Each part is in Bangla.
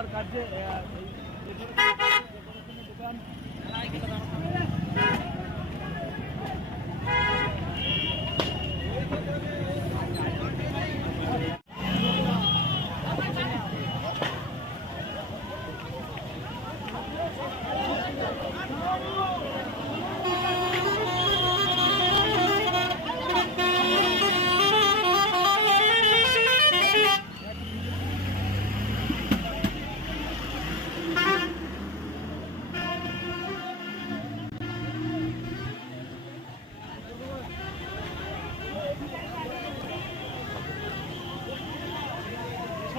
উদ্ধার কার্যে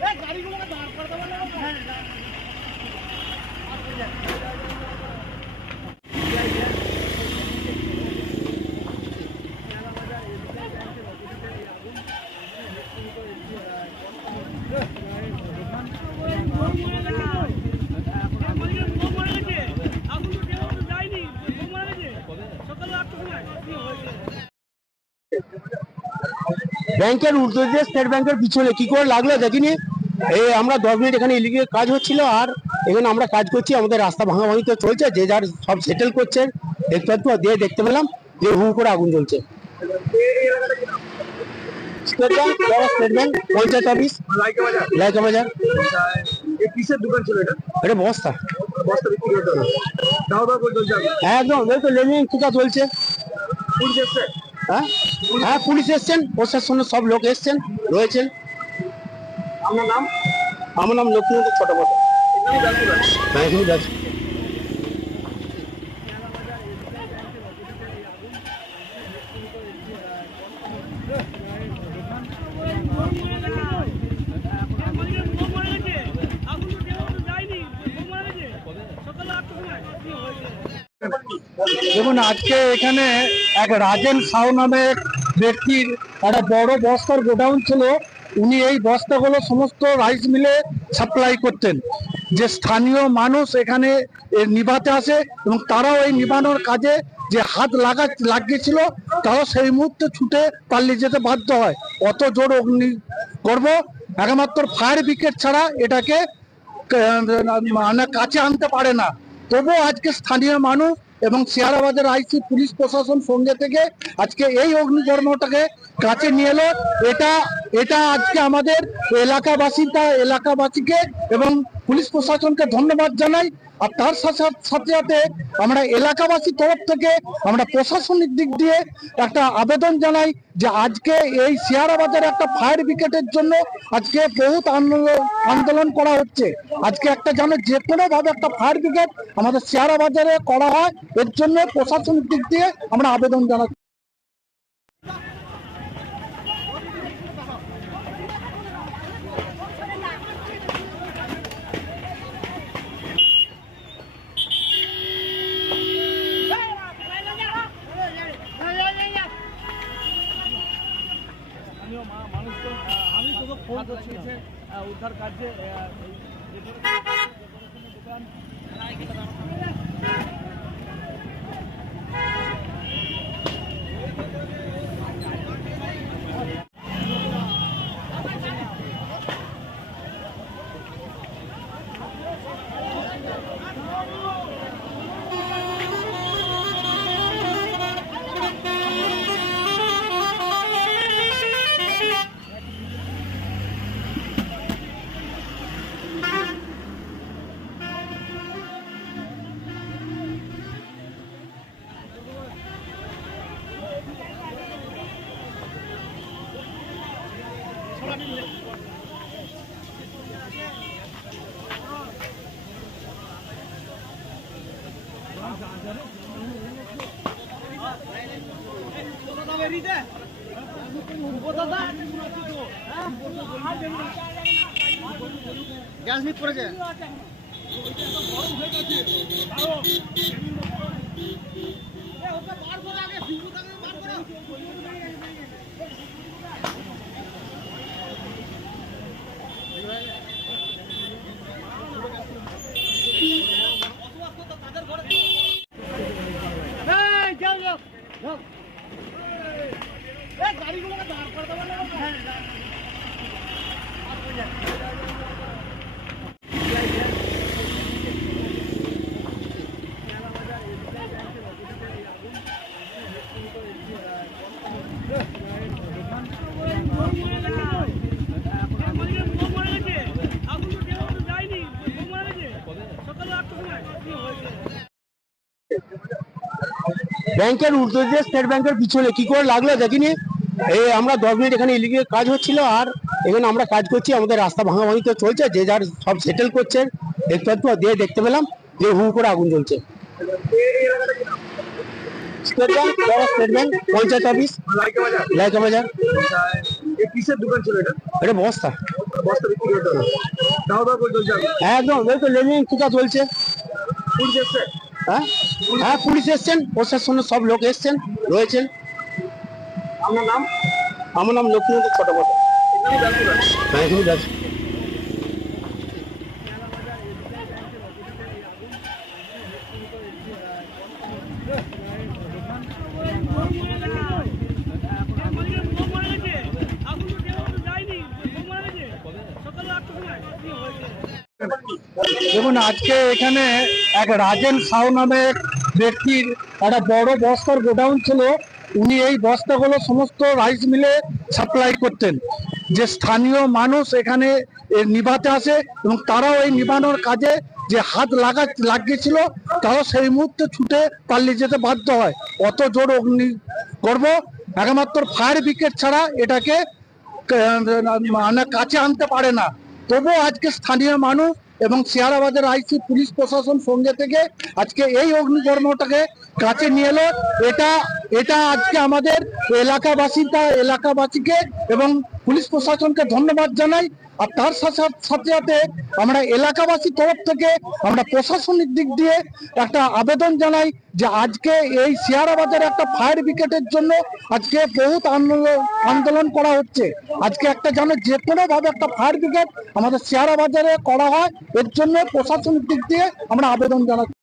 হ্যাঁ, গাড়িগুলোকে দাঁড় করে দেবো না ব্যাংকের উল্টো দিয়ে স্টেট ব্যাংকের পিছনে কি করে লাগল দেখিনি। এই আমরা দশ মিনিট এখানে ইলিগেল কাজ হচ্ছিল আর এখানে আমরা কাজ করছি আমাদের রাস্তা ভাঙাভাঙি তো চলছে যে যার সব সেটেল করছে একটু একটু দিয়ে দেখতে পেলাম যে হুম করে আগুন জ্বলছে। State bank state bank panchayat office Laika বাজার। কিসের দোকান ছিল এটা? এটা বস্তা। বস্তা বিক্রি করতে দাও দাও চলছে। একদম টিকা চলছে। হ্যাঁ? হ্যাঁ পুলিশ এসছেন প্রশাসনের সব লোক এসছেন রয়েছেন। আপনার নাম? আমার নাম লক্ষ্মীনাথ ছোট বড়। হ্যাঁ এখানে যাচ্ছি। দেখুন আজকে এখানে এক রাজেন সাউ নামে ব্যক্তির একটা বড় বস্তার গোডাউন ছিল। উনি এই বস্তাগুলো সমস্ত রাইস মিলে সাপ্লাই করতেন। যে স্থানীয় মানুষ এখানে নিভাতে আসে এবং তারাও এই নিভানোর কাজে যে হাত লাগা লাগিয়েছিল, তারাও সেই মুহূর্তে ছুটে পালিয়ে যেতে বাধ্য হয়। অত জোর অগ্নি করব একমাত্র ফায়ার ব্রিগেড ছাড়া এটাকে মানে কাছে আনতে পারে না। তবুও আজকে স্থানীয় মানুষ এবং শেয়ারাবাদের আইসি পুলিশ প্রশাসন সঙ্গে থেকে আজকে এই অগ্নিকর্মটাকে কাছে নিয়ে এলো। এটা এটা আজকে আমাদের এলাকাবাসী, তা এলাকাবাসীকে এবং পুলিশ প্রশাসনকে ধন্যবাদ জানাই। আর তার সাথে সাথে আমরা এলাকাবাসীর তরফ থেকে আমরা প্রশাসনিক দিক দিয়ে একটা আবেদন জানাই যে আজকে এই শেয়ারাবাদের একটা ফায়ার ব্রিগেডের জন্য আজকে বহুত আন্দোলন করা হচ্ছে। আজকে একটা যেন যে কোনো ভাবে একটা ফায়ার ব্রিগেড আমাদের শেয়ারা বাজারে করা হয়, এর জন্য প্রশাসনিক দিক দিয়ে আমরা আবেদন জানাচ্ছি। উদ্ধার কার্যে গ্যাস মিট করেছে। ব্যাংকের উল্টো দিয়ে স্টেট ব্যাংকের পিছনে কি করে লাগল দেখিনি। এই আমরা দশ মিনিট এখানে ইলিগে কাজ হচ্ছিল আর এখানে আমরা কাজ করছি আমাদের রাস্তা ভাঙাভাঙি তো চলছে যে যার সব সেটেল করছে একটু একটু দিয়ে দেখতে পেলাম যে হু করে আগুন জ্বলছে। State bank state bank panchayat office Laika বাজার। কিসের দোকান ছিল এটা? এটা বস্তা। বস্তা বিক্রি করতে হবে। দাও দাও করে চলছে? একদম এই তো লেনিং টিকা চলছে। হ্যাঁ? হ্যাঁ পুলিশ এসছেন প্রশাসনের সব লোক এসছেন রয়েছেন। আপনার নাম? আমার নাম লক্ষ্মীনাথ ছোট বড়। হ্যাঁ দেখুন, আজকে এখানে এক রাজেন সাউ নামে ব্যক্তির একটা বড় বস্তার গোডাউন ছিল। উনি এই বস্তাগুলো সমস্ত রাইস মিলে সাপ্লাই করতেন। যে স্থানীয় মানুষ এখানে নিভাতে আসে এবং তারাও এই নিভানোর কাজে যে হাত লাগা লাগিয়েছিল, তারাও সেই মুহূর্তে ছুটে পালিয়ে যেতে বাধ্য হয়। অত জোর অগ্নি গর্ব একমাত্র ফায়ার ব্রিগেড ছাড়া এটাকে মানে কাছে আনতে পারে না। তবুও আজকে স্থানীয় মানুষ এবং শেয়ারাবাদের আইসি পুলিশ প্রশাসন সঙ্গে থেকে আজকে এই অগ্নিকর্মটাকে কাছে নিয়ে এলো। এটা এটা আজকে আমাদের এলাকাবাসী তা এলাকাবাসীকে এবং পুলিশ প্রশাসনকে ধন্যবাদ জানাই। আর তার সাথে সাথে আমরা এলাকাবাসীর তরফ থেকে আমরা প্রশাসনিক দিক দিয়ে একটা আবেদন জানাই যে আজকে এই শেয়ারাবাদের একটা ফায়ার ব্রিগেডের জন্য আজকে বহুত আন্দোলন করা হচ্ছে। আজকে একটা যেন যে কোনো ভাবে একটা ফায়ার ব্রিগেড আমাদের শেয়ারা বাজারে করা হয়, এর জন্য প্রশাসনিক দিক দিয়ে আমরা আবেদন জানাচ্ছি।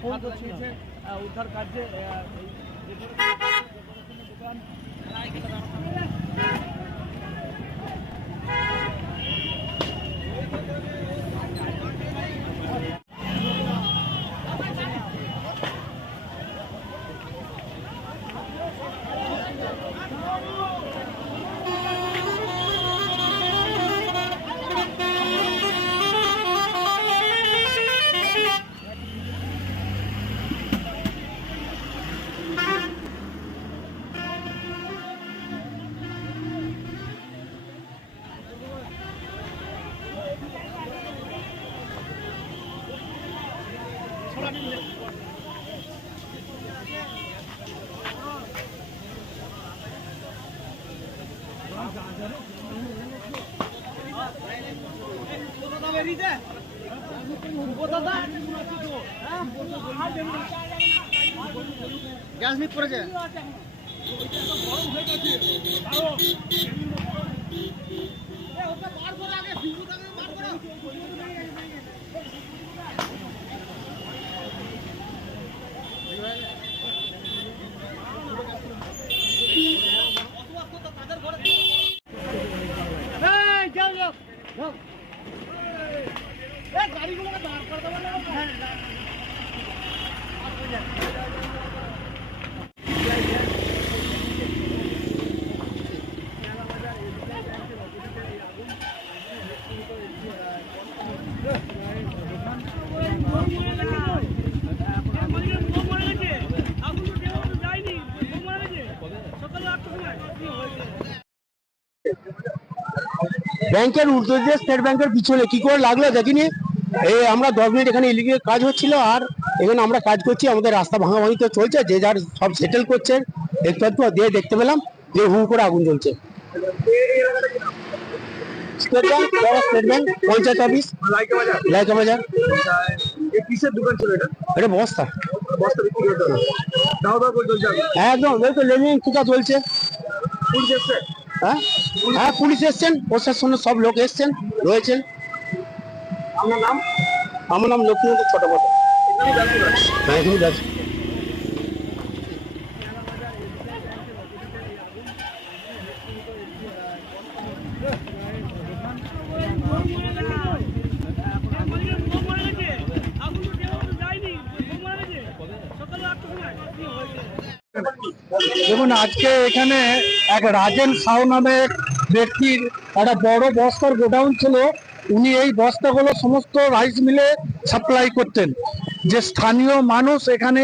ফোন করছি উদ্ধার কার্যে গ্যাস মিট করেছে। ওটা বার করে আগে ভিডিওটা বার করো। ব্যাংকের উল্টো দিয়ে স্টেট ব্যাংকের পিছনে। কি করে লাগল দেখিনি? এই আমরা দশ মিনিট এখানে ইলিগেল কাজ হচ্ছিল আর এখানে আমরা কাজ করছি আমাদের রাস্তা ভাঙা ভাঙিতে চলছে যে যার সব সেটেল করছে একটু একটু দিয়ে দেখতে পেলাম যে হু করে আগুন জ্বলছে। State bank state bank panchayat office Laika বাজার এটা? বস্তা। চলছে একদম এই তো লেনিং টিকা চলছে হ্যাঁ? হ্যাঁ পুলিশ এসছেন প্রশাসনের সব লোক এসছেন রয়েছেন। আপনার নাম? আমার নাম লক্ষ্মীকান্ত ছোট। হ্যাঁ এখানে যাচ্ছি। দেখুন আজকে এখানে এক রাজেন সাউ নামে ব্যক্তির একটা বড় বস্তার গোডাউন ছিল। উনি এই বস্তাগুলো সমস্ত রাইস মিলে সাপ্লাই করতেন। যে স্থানীয় মানুষ এখানে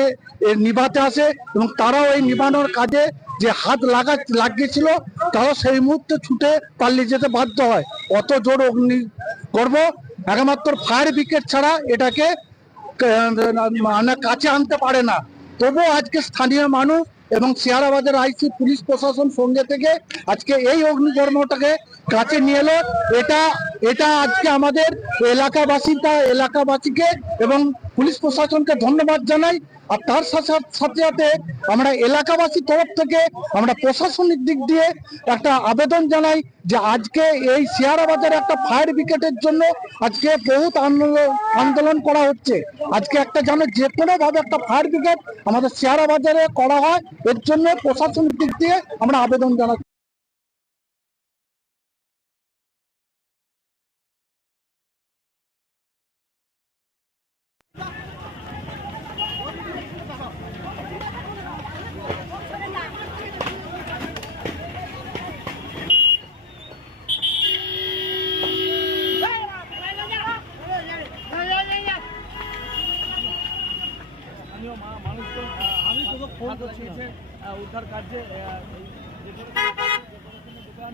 নিভাতে আসে এবং তারাও এই নিভানোর কাজে যে হাত লাগা লাগিয়েছিল, তারাও সেই মুহূর্তে ছুটে পালিয়ে যেতে বাধ্য হয়। অত জোর অগ্নি করব একমাত্র ফায়ার ব্রিগেড ছাড়া এটাকে মানে কাছে আনতে পারে না। তবুও আজকে স্থানীয় মানুষ এবং শেয়ারাবাদের আইসি পুলিশ প্রশাসন সঙ্গে থেকে আজকে এই অগ্নিকর্মটাকে কাছে নিয়ে এলো। এটা এটা আজকে আমাদের এলাকাবাসীটা এলাকাবাসীকে এবং পুলিশ প্রশাসনকে ধন্যবাদ জানাই। আর তার সাথে সাথে আমরা এলাকাবাসীর তরফ থেকে আমরা প্রশাসনিক দিক দিয়ে একটা আবেদন জানাই যে আজকে এই শেয়ারা বাজারে একটা ফায়ার ব্রিগেডের জন্য আজকে বহুত আন্দোলন করা হচ্ছে। আজকে একটা যেন যে কোনো ভাবে একটা ফায়ার ব্রিগেড আমাদের শেয়ারা বাজারে করা হয়, এর জন্য প্রশাসনিক দিক দিয়ে আমরা আবেদন জানাচ্ছি। ফোন আহ, উদ্ধার কার্যে দোকান?